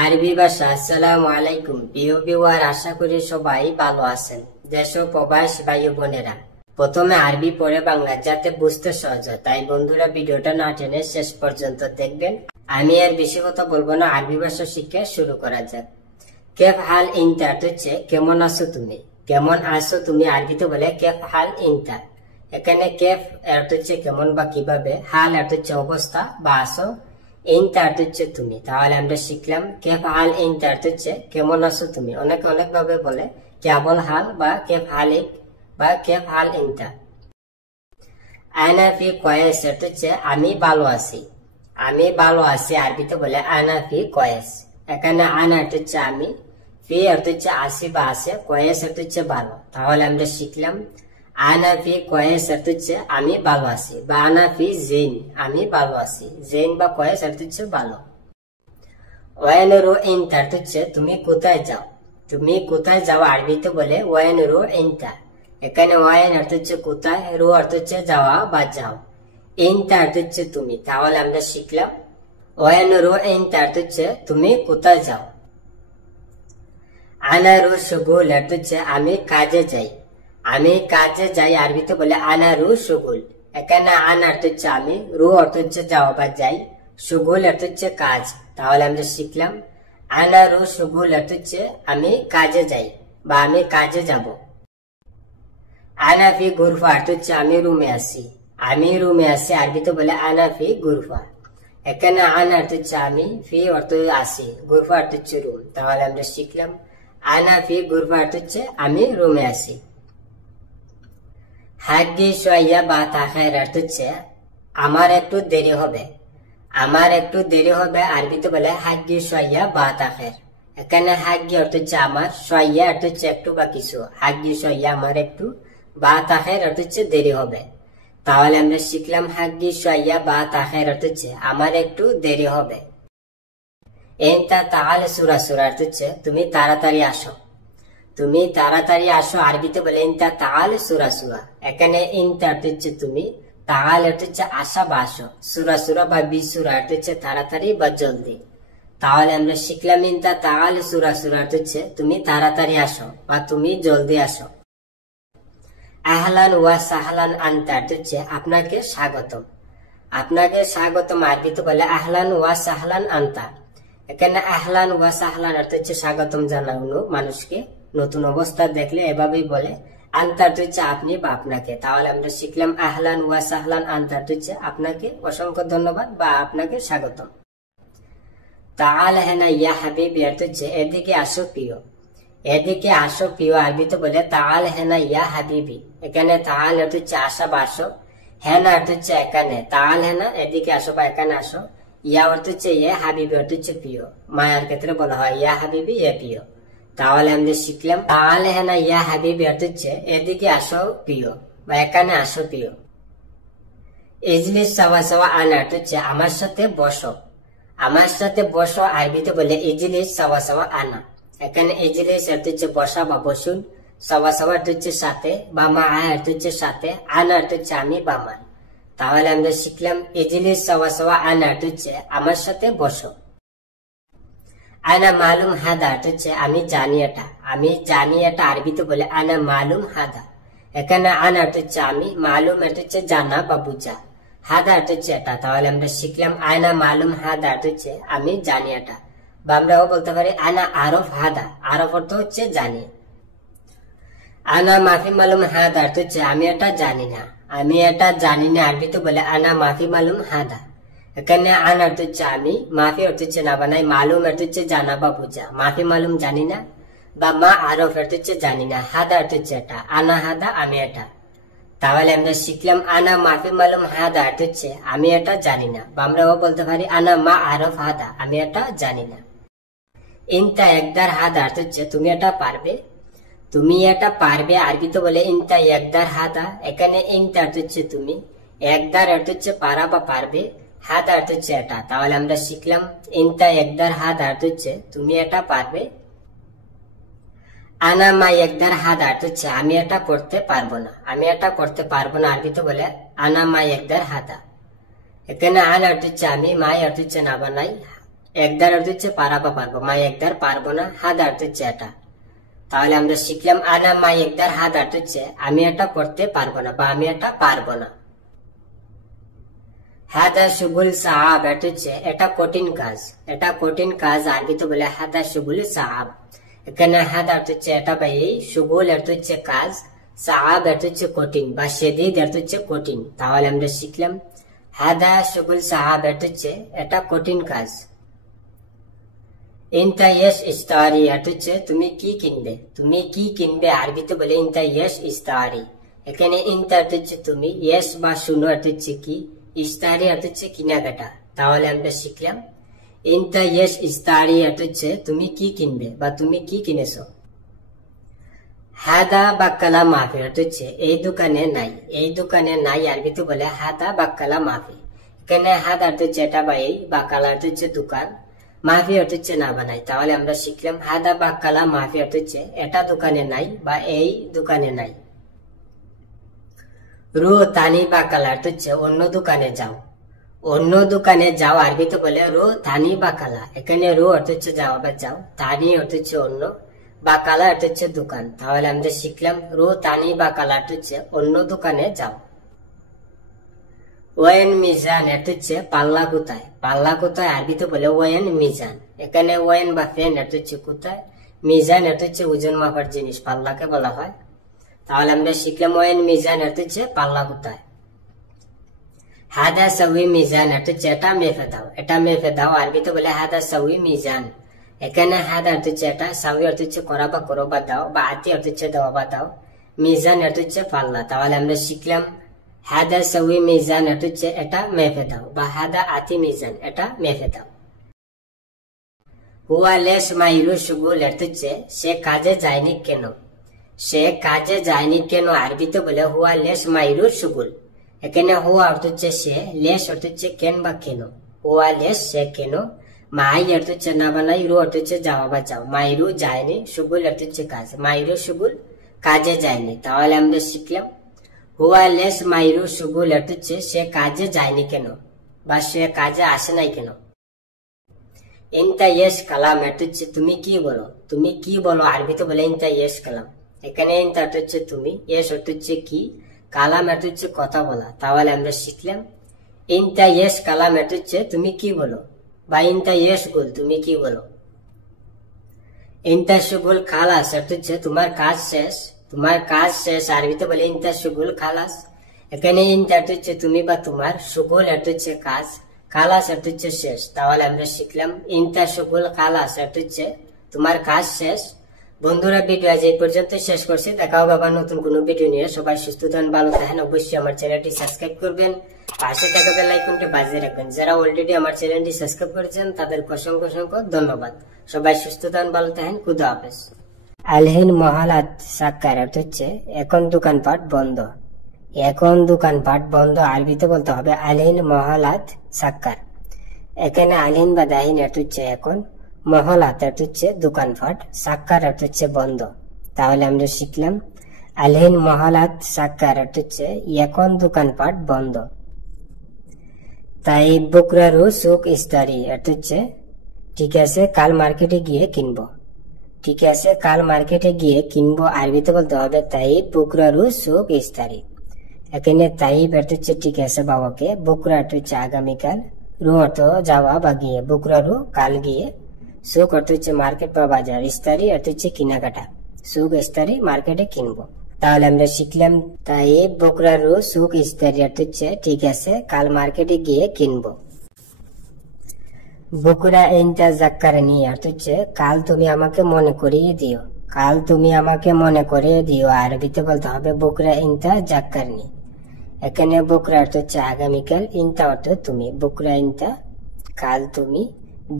আরবি ভাষা। আসসালামু আলাইকুম প্রিয় ভিউয়ার, আশা করি সবাই ভালো আছেন। দেশ ও প্রবাস ভাই বোনেরা, প্রথমে আরবি পরে বাংলা যাতে বুঝতে সহজ হয়, তাই বন্ধুরা ভিডিওটা না টেনে শেষ পর্যন্ত দেখবেন। আমি আর বেশি কথা বলবো না, আরবি ভাষা শিক্ষা শুরু করা যাক। কেফ হাল ইনতা হচ্ছে কেমন আছো তুমি, কেমন আছো তুমি আরবিতে বলে কেফ হাল ইনতা। এখানে কেফ এর হচ্ছে কেমন বা কিভাবে, হাল এর হচ্ছে অবস্থা বা আছো, ইনতা হচ্ছে তুমি। তাহলে আমরা শিখলাম কেফ হাল ইনতা হচ্ছে কেমন আছো তুমি। অনেকে অনেক ভাবে বলে কেবল হাল বা কেফ হালিক বা কেফ হাল ইনতা। আনা ফি কয়েস হচ্ছে আমি ভালো আছি, আমি ভালো আছি আরবিতে বলে আনা ফি কয়েস। এখানে আনা হচ্ছে আমি, ফি হচ্ছে আসি বা আছে, কয়েস হচ্ছে ভালো। তাহলে আমরা শিখলাম আনা ফি কয়েস হচ্ছে আমি ভালো আছি, বা আনা ফি জেন আমি ভালো আছি। জেন বা কয়েস হচ্ছে ভালো। ওয়াইনরু ইনতা হচ্ছে তুমি কোথায় যাও, তুমি কোথায় যাও আরবিতে বলে ওয়াইনরু ইনতা। এখানে ওয়াইন অর্থ হচ্ছে কোথায়, রু অর্থ হচ্ছে যাওয়া বা যাও, ইনতা অর্থ হচ্ছে তুমি। তাহলে আমরা শিখলাম ওয়াইনরু ইনতা অর্থ হচ্ছে তুমি কোথায় যাও। আনারু শুগুল অর্থ হচ্ছে আমি কাজে যাই, আমি কাজে যাই আরবিতে বলে আনারু শুগুল। এখানে আনা অর্থ হচ্ছে আমি, রু অর্থ হচ্ছে যাওয়া বা যাই, শুগুল অর্থ হচ্ছে কাজ। তাহলে আমরা শিখলাম আনারু শুগুল অর্থ হচ্ছে আমি কাজে যাই বা আমি কাজে যাব। আনাফি গুরফা অর্থ হচ্ছে আমি রুমে আছি, আমি রুমে আছি আরবিতে বলে আনাফি গুরফা। এখানে আনা অর্থ হচ্ছে আমি, ফি অর্থ আসি, গুরফা অর্থ হচ্ছে রুম। তাহলে আমরা শিখলাম আনাফি গুরফা অর্থ হচ্ছে আমি রুমে আছি। হাগ্গি সোয়া বা তাখের অর্থ হচ্ছে আমার একটু দেরি হবে, আমার একটু দেরি হবে আরবিতে বলে হাগ্গি সোয়া বা তাখের। এখানে হাগ্গি অর্থ হচ্ছে আমার, সোয়া অর্থ হচ্ছে একটু বা কিছু, হাগ্গি সোয়া আমার একটু, বা তাখের অর্থ হচ্ছে দেরি হবে। তাহলে আমরা শিখলাম হাগ্গি সোয়া বা তাখের অর্থ হচ্ছে আমার একটু দেরি হবে। এনতা তাহলে সুরা সুরা অর্থ হচ্ছে তুমি তাড়াতাড়ি আসো, তুমি তাড়াতাড়ি আসো আরবিতে বলে ইনতা তাহলে সুরা সুরা। এখানে ইনতা অর্থ হচ্ছে তুমি, তাহলে অর্থ হচ্ছে আসা বা আসো, সুরা সুরা বা বিসুরা অর্থ হচ্ছে তাড়াতাড়ি বা জলদি। তাহলে আমরা শিখলাম ইনতা তাহলে সুরা সুরা অর্থ হচ্ছে তুমি তাড়াতাড়ি আসো বা তুমি জলদি আসো। আহলান ওয়া সাহলান আনতা অর্থ হচ্ছে আপনাকে স্বাগতম, আপনাকে স্বাগতম আরবিতে বলে আহলান ওয়া সাহলান আনতা। এখানে আহলান ওয়া সাহলান অর্থ হচ্ছে স্বাগতম জানানো মানুষকে, নতুন অবস্থা দেখলে এভাবেই বলে। আনতা অর্থ হচ্ছে আপনি বা আপনাকে। তাহলে আমরা শিখলাম আহলান ওয়া সাহলান আনতা অর্থ হচ্ছে আপনাকে অসংখ্য ধন্যবাদ বা আপনাকে স্বাগতম। তাআল হেনা ইয়া হাবিবি অর্থ হচ্ছে এদিকে আসো প্রিয়, এদিকে আসো প্রিয় আরবিতে বলে তাআল হেনা ইয়া হাবিবি। এখানে তাআল অর্থ হচ্ছে আসা বা আসো, হেনা অর্থ হচ্ছে এখানে, তাআল হেনা এদিকে আসো বা এখানে আসো, ইয়া অর্থ হচ্ছে ইয়ে, হাবিবি অর্থ হচ্ছে প্রিয়। মায়ের ক্ষেত্রে বলা হয় ইয়া হাবিবি ইয়ে প্রিয়। তাহলে আমরা শিখলাম তাআল হেনা ইয়া হাবিবি অর্থ হচ্ছে এদিকে আসো প্রিয় বা এখানে আসো প্রিয়। ইজলিস সাওয়া সাওয়া আনা অর্থ হচ্ছে আমার সাথে বসো, আমার সাথে বসো আরবিতে বলে ইজলিস সাওয়া সাওয়া আনা। এখানে ইজলিস অর্থ হচ্ছে বসা বা বসুন, সাওয়া সাওয়া অর্থ হচ্ছে সাথে, বা মা অর্থ হচ্ছে সাথে, আনা অর্থ হচ্ছে আমি বা আমার। তাহলে আমরা শিখলাম ইজলিস সাওয়া সাওয়া আনা অর্থ হচ্ছে আমার সাথে বসো। আনা মালুম হাদা অর্থ হচ্ছে আমি জানি এটা, আমি জানি এটা আরবিতে বলে আনা মালুম হাদা। এখানে আনা অর্থ হচ্ছে আমি, মালুম অর্থ হচ্ছে জানা বা বুঝা, হাদা অর্থ হচ্ছে এটা। তাহলে আমরা শিখলাম আনা মালুম হাদা অর্থ হচ্ছে আমি জানি এটা, বা আমরাও বলতে পারি আনা আরফ হাদা, আরফ অর্থ হচ্ছে জানি। আনা মাফি মালুম হাদা অর্থ হচ্ছে আমি এটা জানি না, আমি এটা জানি না আরবিতে বলে আনা মাফি মালুম হাদা। এখানে আনা অর্থ হচ্ছে আমি, মাফি অর্থ হচ্ছে না বানাই, মালুম অর্থ হচ্ছে জানা বা বুঝা, মাফি মালুম জানি না, বা মা আরফ অর্থ হচ্ছে জানি না, হাদা অর্থ হচ্ছে এটা, আনা হাদা আমি এটা। তাহলে আমরা শিখলাম আনা মাফি মালুম হাদা অর্থ হচ্ছে আমি এটা জানি না, বা আমরাও বলতে পারি আনা মা আরফ হাদা আমি এটা জানি না। ইনতা একদার হাদা অর্থ হচ্ছে তুমি এটা পারবে, তুমি এটা পারবে আরবিতে বলে ইনতা একদার হাদা। এখানে ইনতা অর্থ হচ্ছে তুমি, একদার অর্থ হচ্ছে পারা বা পারবে, হাদা অর্থ হচ্ছে এটা। তাহলে আমরা শিখলাম ইনতা একদার হাদা অর্থ হচ্ছে তুমি এটা পারবে। আনা মা একদার হাদা অর্থ হচ্ছে আমি এটা করতে পারবো না, আমি এটা করতে পারবো না আরবিতে বলে আনা মা একদার হাদা। এখানে আনা অর্থ হচ্ছে আমি, মাই অর্থ হচ্ছে না বানাই, একদার অর্থ হচ্ছে পারা বা পারবো, মাই একদার পারবো না, হাদা অর্থ হচ্ছে এটা। তাহলে আমরা শিখলাম আনা মাই একদার, হাদা অর্থ হচ্ছে আমি এটা করতে পারবো না বা আমি এটা পারবো না। হাদা শুগুল সাহাব অর্থ হচ্ছে এটা কঠিন কাজ, এটা কঠিন কাজ আরবিতে বলে হাদা শুগুল সাহাব। এখানে হাদা অর্থ হচ্ছে এটা বা এই, শুগুল অর্থ হচ্ছে কাজ, সাহাব অর্থ হচ্ছে কঠিন বা শদীদ অর্থ হচ্ছে কঠিন। তাহলে আমরা শিখলাম হাদা শুগুল সাহাব অর্থ হচ্ছে এটা কঠিন কাজ। ইনতা ইয়েস ইস্তারি অর্থ হচ্ছে তুমি কি কিনবে, তুমি কি কিনবে আরবিতে বলে ইনতা ইয়েস ইস্তারি। এখানে ইনতা অর্থ হচ্ছে তুমি, ইয়েস বা শুনো অর্থ হচ্ছে কি, ইস্তারি অর্থ হচ্ছে কেনাকাটা। তাহলে আমরা শিখলাম ইনতা ইয়েস ইস্তারি অর্থ হচ্ছে তুমি কি কিনবে বা তুমি কি কিনেছো। হাদা বাক্কালা মাফি অর্থ হচ্ছে এই দোকানে নাই, এই দোকানে নাই আরবিতে বলে হাদা বাক্কালা মাফি। এখানে হাদা অর্থ হচ্ছে এটা বা এই, বাক্কালা অর্থ হচ্ছে দোকান, মাফি অর্থ হচ্ছে না বানাই। তাহলে আমরা শিখলাম হাদা বাক্কালা মাফি অর্থ হচ্ছে এটা দোকানে নাই বা এই দোকানে নাই। রু তানি বাক্কালা অর্থ হচ্ছে অন্য দোকানে যাও, অন্য দোকানে যাও আরবিতে বলে রু তানি বাক্কালা। এখানে রু অর্থ হচ্ছে যাও বা যাও, তানি অর্থ হচ্ছে অন্য, বাকালা অর্থ হচ্ছে দোকান। তাহলে আমরা শিখলাম রু তানি বাকালা অর্থ হচ্ছে অন্য দোকানে যাও। ওয়েন মিজান অর্থ হচ্ছে পাল্লা কোথায়, পাল্লা কোথায় আরবিতে বলে ওয়েন মিজান। এখানে ওয়েন বা ফেন অর্থ হচ্ছে কোথায়, মিজান অর্থ হচ্ছে ওজন মাপার জিনিস, পাল্লাকে বলা হয়। তাহলে আমরা শিখলাম ওয়েন মিজান অর্থ হচ্ছে পাল্লা কোথায়। হাদা সাউই মিজান অর্থ হচ্ছে এটা মেপে দাও, এটা মেপে দাও আরবিতে বলে হাদা সাউই মিজান। এখানে হাদা অর্থ হচ্ছে এটা, সাউই অর্থ হচ্ছে করা বা করো বা দাও, বা আতি অর্থ হচ্ছে দেওয়া বা দাও, মিজান অর্থ হচ্ছে পাল্লা। তাহলে আমরা শিখলাম হাদা সাউই মিজান অর্থ হচ্ছে এটা মেপে দাও বা হাদা আতি মিজান এটা মেপে দাও। হুয়া লেস মাইরু শুগুল অর্থ হচ্ছে সে কাজে যায়নি কেন, সে কাজে যায়নি কেন আরবিতে বলে হুয়া লেস মাইরু শুগুল। এখানে হুয়া অর্থ হচ্ছে সে, লেস অর্থ হচ্ছে কেন বা কেন, হুয়া লেস সে কেন, মাই অর্থ হচ্ছে না বানাই, রু অর্থ হচ্ছে যাওয়া বা যাও, মাইরু যায়নি, শুগুল অর্থ হচ্ছে কাজ, মাইরু শুগুল কাজে যায়নি। তাহলে আমরা শিখলাম হুয়া লেস মাইরু শুগুল অর্থ হচ্ছে সে কাজে যায়নি কেন বা সে কাজে আসে নাই কেন। ইনতা ইয়েস কালাম অর্থ হচ্ছে তুমি কি বলো, তুমি কি বলো আরবিতে বলে ইনতা ইয়েস কালাম। এখানে ইনতা অর্থ হচ্ছে তুমি, ইয়েস অর্থ হচ্ছে কি, কালাম অর্থ হচ্ছে কথা বলা। তাহলে আমরা শিখলাম ইনতা ইয়েস কালাম অর্থ হচ্ছে তুমি কি বলো বা ইনতা ইয়েস গুল তুমি কি বলো। ইনতা শুগুল খালাস অর্থ হচ্ছে তোমার কাজ শেষ, তোমার কাজ শেষ আরবিতে বলে ইনতা শুগুল খালাস। এখানে ইনতা অর্থ হচ্ছে তুমি বা তোমার, শুগুল অর্থ হচ্ছে কাজ, খালাস অর্থ হচ্ছে শেষ। তাহলে আমরা শিখলাম ইনতা শুগুল খালাস অর্থ হচ্ছে তোমার কাজ শেষ। বন্ধুরা ভিডিও আজ এই পর্যন্ত শেষ করছি, দেখা হবে আবার নতুন কোনো ভিডিও নিয়ে। সবাই সুস্থ থাকেন, ভালো থাকেন, অবশ্যই আমার চ্যানেলটি সাবস্ক্রাইব করবেন, পাশে থাকা বেল আইকনটি বাজিয়ে রাখবেন। যারা অলরেডি আমার চ্যানেলটি সাবস্ক্রাইব করেছেন তাদেরকে অসংখ্য অসংখ্য ধন্যবাদ। সবাই সুস্থ থাকেন, ভালো থাকেন, খুদা হাফেজ। আলহিন মহালাত সাক্কার অর্থ হচ্ছে এখন দোকানপাট বন্ধ, এখন দোকানপাট বন্ধ আরবিতে বলতে হবে আলহিন মহালাত সাক্কার। এখানে আলহিন বা দাহিন অর্থ হচ্ছে এখন, মহলাত অর্থ হচ্ছে দোকানপাট, সাক্কার অর্থ হচ্ছে বন্ধ। তাহলে আমরা শিখলাম আলহিন মহালাত সাক্কার অর্থ হচ্ছে এখন দোকানপাট বন্ধ। তাই বুকরারু সুক ইস্তারি অর্থ হচ্ছে ঠিক আছে কাল মার্কেটে গিয়ে কিনবো, ঠিক আছে কাল মার্কেটে গিয়ে কিনবো আরবিতে বলতে হবে তাই বুকরারু সুক ইস্তারি। এখানে তাইব অর্থ হচ্ছে ঠিক আছে বাবাকে, বুকরা অর্থ হচ্ছে আগামীকাল, রু অর্থ যাওয়া বা গিয়ে, বুকরারু কাল গিয়ে, সুক অর্থ হচ্ছে মার্কেট বা বাজার, ইস্তারি অর্থ হচ্ছে কেনাকাটা, সুক ইস্তারি মার্কেটে কিনবো। তাহলে আমরা শিখলাম তাই বুকরারু সুক ইস্তারি অর্থ হচ্ছে ঠিক আছে কাল মার্কেটে গিয়ে কিনবো। বুকরা ইনতা জাক্কারনি অর্থ হচ্ছে কাল তুমি আমাকে মনে করিয়ে দিও, কাল তুমি আমাকে মনে করিয়ে দিও আরবিতে বলতে হবে বুকরা ইনতা জাক্কারনি। এখানে বুকরা অর্থ হচ্ছে আগামীকাল, ইনতা অর্থ তুমি, বুকরা ইনতা কাল তুমি,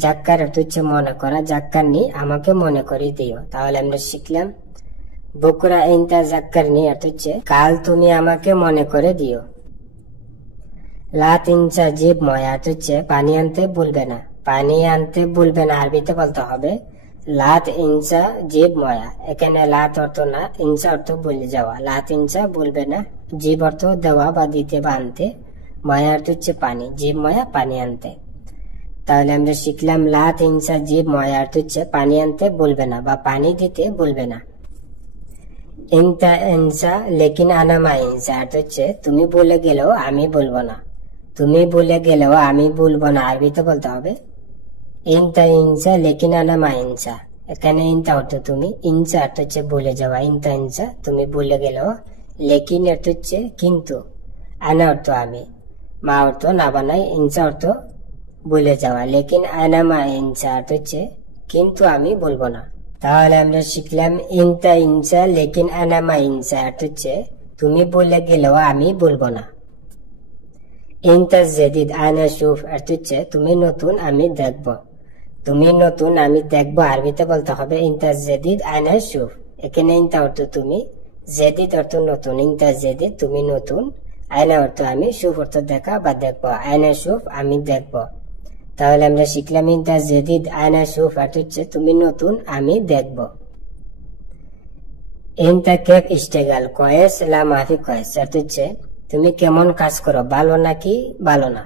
জাক্কার অর্থ হচ্ছে মনে করা, জাক্কারনি আমাকে মনে করিয়ে দিও। তাহলে আমরা শিখলাম বুকরা ইনতা জাক্কারনি অর্থ হচ্ছে কাল তুমি আমাকে মনে করে দিও। লাত ইনসা জিব ময়া অর্থ হচ্ছে পানি আনতে ভুলবে না, পানি আনতে ভুলবে না আরবিতে বলতে হবে লাত ইনসা জিব ময়া। এখানে লাত অর্থ না, ইনসা অর্থ ভুলে যাওয়া, লাত ইনসা ভুলবে না, জিব অর্থ দেওয়া বা দিতে বা আনতে, ময়া অর্থ হচ্ছে পানি, জিব ময়া পানি আনতে। তাহলে আমরা শিখলাম লা তিনসা জিব ময়া অর্থ হচ্ছে পানি আনতে বলবে না বা পানি দিতে বলবে না। ইনতা ইনসা লেকিন আনা মা ইনসা অর্থ হচ্ছে তুমি বলে গেলেও আমি বলবো না, তুমি বলে গেলেও আমি বলবো না, আরবিতে বলতে হবে ইনতা ইনসা লেকিন আনা মা ইনসা। এখানে ইনতা অর্থ তুমি, ইনসা অর্থ হচ্ছে বলে যাওয়া, ইনতা ইনসা তুমি বলে গেলেও, লেকিন অর্থ হচ্ছে কিন্তু, আনা অর্থ আমি, মা অর্থ না বানাই, ইনসা অর্থ বলে যাওয়া, লেকিন আনা মা ইনসা অর্থ হচ্ছে কিন্তু আমি বলবো না। তাহলে আমরা শিখলাম ইনতা ইনসা লেকিন আনা মা ইনসা অর্থ হচ্ছে তুমি বলে গেলেও আমি বলবো না। ইনতা জেদিদ আনা শুফ অর্থ হচ্ছে তুমি নতুন আমি দেখব, তুমি নতুন আমি দেখব, আরবিতে বলতে হবে ইনতা জেদিদ আনা শুফ। এখানে ইনতা অর্থ তুমি, জেদিদ অর্থ নতুন, ইনতা জেদিদ তুমি নতুন, আয়না অর্থ আমি, শুফ অর্থ দেখা বা দেখবো, আয়না শুফ আমি দেখব। তাহলে আমরা শিখলাম ইনতা জেদিদ আয়না শুফ অর্থ হচ্ছে তুমি নতুন আমি দেখব। ইনতা কেফ ইস্তেগাল কয়েস লা মাফি কয়েস অর্থ হচ্ছে তুমি কেমন কাজ করো, ভালো নাকি ভালো না,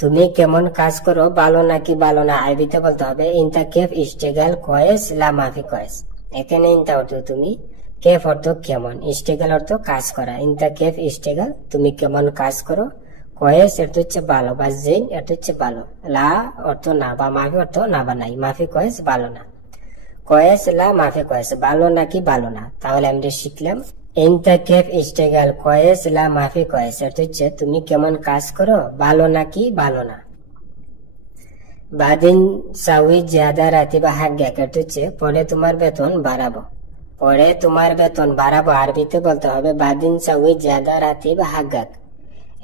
তুমি কেমন কাজ করো ভালো নাকি ভালো না, আরবিতে বলতে হবে ইনতা কেফ ইস্তেগাল কয়েস লা মাফি কয়েস। এখানে ইনতা অর্থ তুমি, কেফ অর্থ কেমন, ইস্তেগাল অর্থ কাজ করা, ইনতা কেফ ইস্তেগাল তুমি কেমন কাজ করো, কয়েস অর্থ হচ্ছে ভালো বা জেন অর্থ হচ্ছে ভালো, লা অর্থ না বা মাফি অর্থ না বা নাই, মাফি কয়েস ভালো না, কয়েস লা মাফি কয়েস ভালো নাকি ভালো না। তাহলে আমরা শিখলাম ইনতা কেফ ইস্তেগাল কয়েস লা মাফি কয়েস অর্থ হচ্ছে তুমি কেমন কাজ করো ভালো নাকি ভালো না। বাদিন সাউই জিয়াদা রাতিবা হাগ্গাক অর্থ হচ্ছে পরে তোমার বেতন বাড়াবো, পরে তোমার বেতন বাড়াবো, আরবিতে বলতে হবে বাদিন সাউই জিয়াদা রাতিবা হাগ্গাক।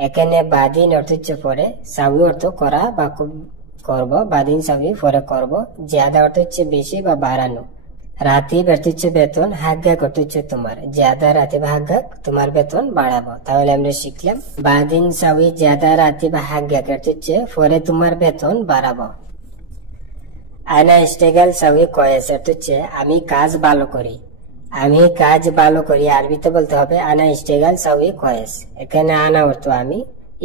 এখানে বাদিন অর্থ হচ্ছে পরে, সাউই অর্থ করা বা করব, বাদিন সাউই পরে করব, জিয়াদা অর্থ হচ্ছে বেশি বা বাড়ানো, রাতিব অর্থ হচ্ছে বেতন, হাগ্গাক অর্থ হচ্ছে তোমার, জিয়াদা রাতিবা হাগ্গাক তোমার বেতন বাড়াবো। তাহলে আমরা শিখলাম বাদিন সাউই জিয়াদা রাতিবা হাগ্গাক অর্থ হচ্ছে পরে তোমার বেতন বাড়াবো। আনা ইস্তেগাল সাউই কয়েস অর্থ হচ্ছে আমি কাজ ভালো করি, আমি কাজ ভালো করি, আরবিতে বলতে হবে আনা ইস্তেগাল সাউই কয়েস। এখানে আনা অর্থ আমি,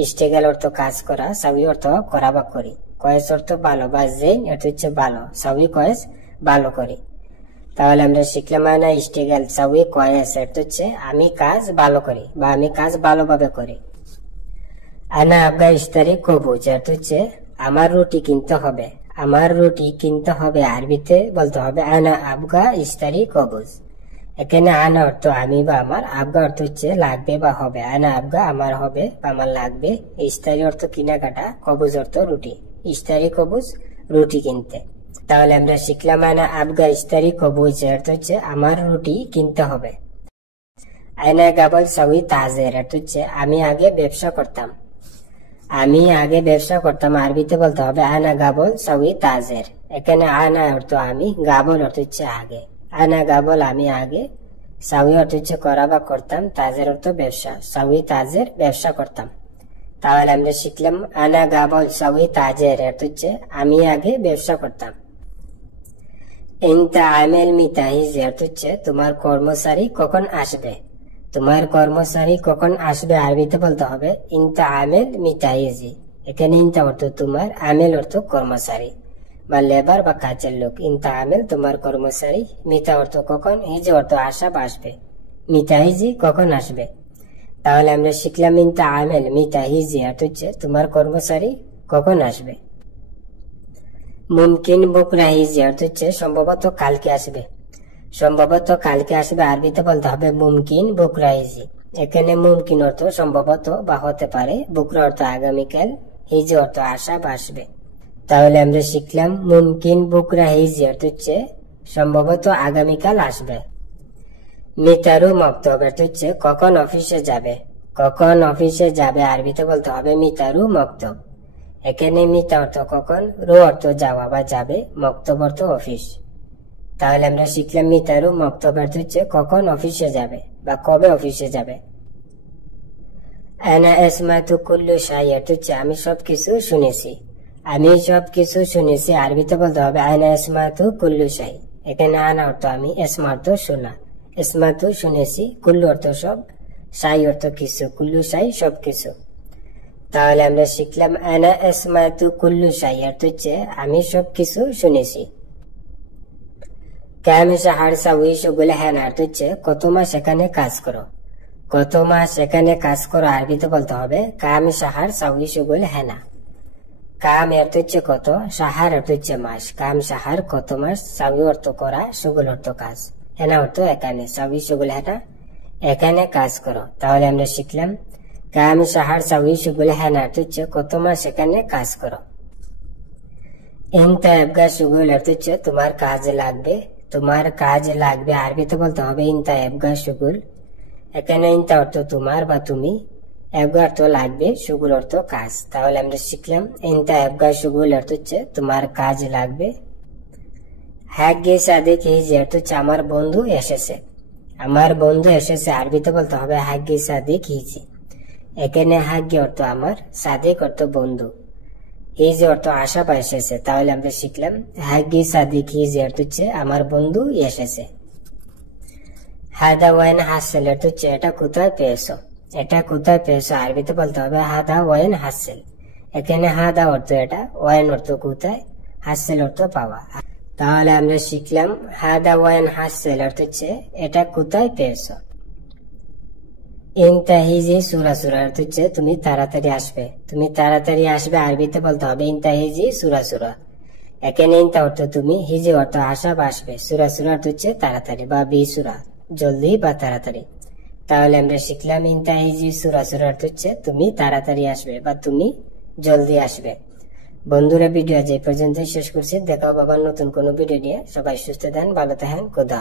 ইস্তেগাল অর্থ কাজ করা, সাউই অর্থ করা বা করি, কয়েস অর্থ ভালো বা জেন অর্থ হচ্ছে ভালো, সাউই কয়েস ভালো করি। তাহলে আমরা শিখলাম আনা ইস্তেগাল সাউই কয়েস অর্থ হচ্ছে আমি কাজ ভালো করি বা আমি কাজ ভালোভাবে করি। আনা আবগা ইস্তারি কবুজ অর্থ হচ্ছে আমার রুটি কিনতে হবে, আমার রুটি কিনতে হবে, আরবিতে বলতে হবে আনা আবগা ইস্তারি কবুজ। এখানে আনা অর্থ আমি বা আমার, আবগা অর্থ হচ্ছে লাগবে বা হবে, আনা আবগা আমার হবে বা আমার লাগবে, ইস্তারি অর্থ কেনাকাটা, কবুজ অর্থ রুটি, ইস্তারি কবুজ রুটি কিনতে। তাহলে আমরা শিখলাম আনা আবগা ইস্তারি কবুজ অর্থ হচ্ছে আমার রুটি কিনতে হবে। আয়না গাবল সাউই তাজের অর্থ হচ্ছে আমি আগে ব্যবসা করতাম, আমি আগে ব্যবসা করতাম, আরবিতে বলতে হবে আনা গাবল সাউই তাজের। এখানে আনা অর্থ আমি, গাবল অর্থ হচ্ছে আগে, আনা গাবল আমি আগে, সাউই অর্থ হচ্ছে করা বা করতাম, তাজের অর্থ ব্যবসা, সাউই তাজের ব্যবসা করতাম। তাহলে আমরা শিখলাম আনা গাবল সাউই তাজের অর্থ হচ্ছে আমি আগে ব্যবসা করতাম। ইনতা আমেল মিতাহিজ অর্থ হচ্ছে তোমার কর্মচারী কখন আসবে, তোমার কর্মচারী কখন আসবে, আরবিতে বলতে হবে ইনতা আমেল মিতাহিজি। এখানে ইনতা অর্থ তোমার, আমেল অর্থ কর্মচারী বা লেবার বা কাজের লোক, ইনতা আমেল তোমার কর্মচারী, মিতা অর্থ কখন, হিজি অর্থ আসা বা আসবে, মিতাহিজি কখন আসবে। তাহলে আমরা শিখলাম ইনতা আমেল মিতাহিজি অর্থ হচ্ছে তোমার কর্মচারী কখন আসবে। মুমকিন বুকরা হিজি অর্থ হচ্ছে সম্ভবত কালকে আসবে, সম্ভবত কালকে আসবে, আরবিতে বলতে হবে মুমকিন বুকরা হিজি। এখানে মুমকিন অর্থ সম্ভবত বা হতে পারে, বুকরা অর্থ আগামীকাল, হিজি অর্থ আসা বা আসবে। তাহলে আমরা শিখলাম মুমকিন বুকরা হিজি অর্থ হচ্ছে সম্ভবত আগামীকাল আসবে। মিতারু মক্তব অর্থ হচ্ছে কখন অফিসে যাবে, কখন অফিসে যাবে, আরবিতে বলতে হবে মিতারু মক্তব। এখানে মিতা অর্থ কখন, রু অর্থ যাওয়া বা যাবে, মক্তব অর্থ অফিস। তাহলে আমরা শিখলাম মিতারু মক্তব অর্থ হচ্ছে কখন অফিসে যাবে বা কবে অফিসে যাবে। আনা আসমাতু কুল্লু শাই অর্থ হচ্ছে আমি সবকিছু শুনেছি, আমি সবকিছু শুনেছি, আরবিতে বলতে হবে আনা আসমাতু কুল্লু শাই। এখানে আনা অর্থ আমি, এসমা অর্থ শোনা, এসমাতু শুনেছি, কুল্লু অর্থ সব, শাই অর্থ কিছু, কুল্লু শাই সবকিছু। তাহলে আমরা শিখলাম আনা আসমাতু কুল্লু শাই, অর্থ হচ্ছে আমি সবকিছু শুনেছি। কাম শাহর সাউই শুগুল হ্যান, অর্থ হচ্ছে কত মাস এখানে কাজ করো। কত মাস এখানে কাজ করো আরবিতে বলতে হবে কাম শাহর সাউই শুগুল হ্যানা। কাম অর্থ হচ্ছে কত, শাহার অর্থ হচ্ছে মাস। কাম শাহার কত মাস, সাউই অর্থ করা, শুগুল অর্থ কাজ, হেনা অর্থ এখানে, সাউই শুগুল হেনা এখানে কাজ করো। তাহলে আমরা শিখলাম কাম শাহার সাউই শুগুল হেনা অর্থ হচ্ছে কত মাস এখানে কাজ করো। ইনতা এবগা শুগুল অর্থ হচ্ছে তোমার কাজ লাগবে। তোমার কাজ লাগবে আরবিতে বলতে হবে ইনতা এবগা শুগুল। এখানে ইনতা অর্থ তোমার বা তুমি, এবগা অর্থ লাগবে, শুগুল অর্থ কাজ। তাহলে আমরা শিখলাম ইনতা এবগা শুগুল অর্থ হচ্ছে তোমার কাজ লাগবে। হাগ্গে সাদিক হিজি অর্থ হচ্ছে আমার বন্ধু এসেছে। আমার বন্ধু এসেছে আরবিতে বলতে হবে হাগ্গে সাদিক হিজি। এখানে হাগ্গে অর্থ আমার, সাদিক অর্থ বন্ধু, হিজি অর্থ আসা বা এসেছে। তাহলে আমরা শিখলাম হাগ্গে সাদিক হিজি অর্থ হচ্ছে আমার বন্ধু এসেছে। হাদা ওয়াইন হাসেল অর্থ হচ্ছে এটা কোথায় পেয়েছো। এটা কোথায় পেয়েছো আরবিতে বলতে হবে হাদা ওয়াইন হাসেল। এখানে হাদা অর্থ এটা, ওয়াইন অর্থ কোথায়, হাসেল অর্থ পাওয়া। তাহলে আমরা শিখলাম হাদা ওয়াইন হাসেল অর্থ হচ্ছে এটা কোথায় পেয়েছো। ইনতাহিজি সুরা সুরা অর্থ হচ্ছে তুমি তাড়াতাড়ি আসবে। তুমি তাড়াতাড়ি আসবে আরবিতে বলতে হবে ইনতাহিজি সুরা সুরা। এখানে ইনতা অর্থ তুমি, হিজি অর্থ আসা বা আসবে, সুরা সুরা অর্থ হচ্ছে তাড়াতাড়ি বা বিসুরা, জলদি বা তাড়াতাড়ি। তাহলে আমরা শিখলাম ইনতাহিজি সুরা সুরা অর্থ হচ্ছে তুমি তাড়াতাড়ি আসবে বা তুমি জলদি আসবে। বন্ধুরা ভিডিও আজ এই পর্যন্তই শেষ করছি। দেখা হবে আবার নতুন কোনো ভিডিও নিয়ে। সবাই সুস্থ থাকেন, ভালো থাকেন, খোদা।